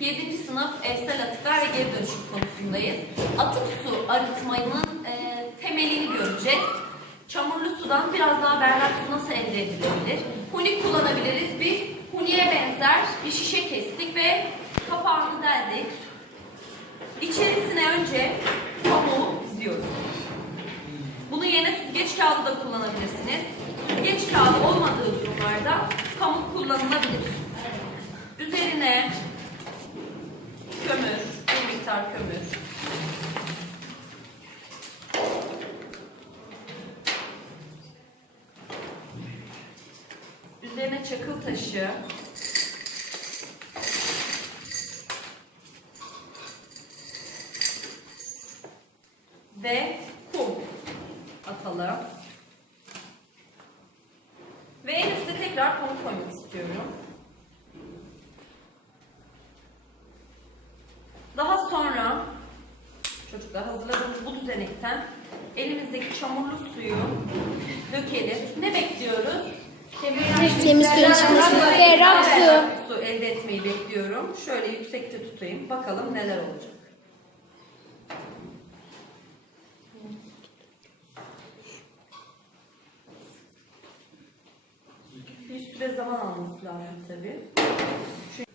7. sınıf evsel atıklar ve geri dönüşüm konusundayız. Atık su arıtmanın e, temelini göreceğiz. Çamurlu sudan biraz daha berrak su nasıl elde edilebilir? Huni kullanabiliriz. Biz huniye benzer bir şişe kestik ve kapağını deldik. İçerisine önce pamuğu diziyoruz. Bunu yerine süzgeç kağıdı da kullanabilirsiniz. Süzgeç kağıdı olmadığı Üzerine çakıl taşı. Ve kum atalım. Ve en üstte tekrar pamuk koymak istiyorum. Daha sonra çocuklar hazırladığımız bu düzenekten elimizdeki çamurlu suyu dökelim. Ne bekliyoruz? Temiz suyun çıkması. Ferah su. Su elde etmeyi bekliyorum. Şöyle yüksekte tutayım. Bakalım neler olacak. Bir süre zaman alması lazım tabii. Çünkü...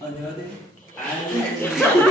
Hadi hadi. Yeah.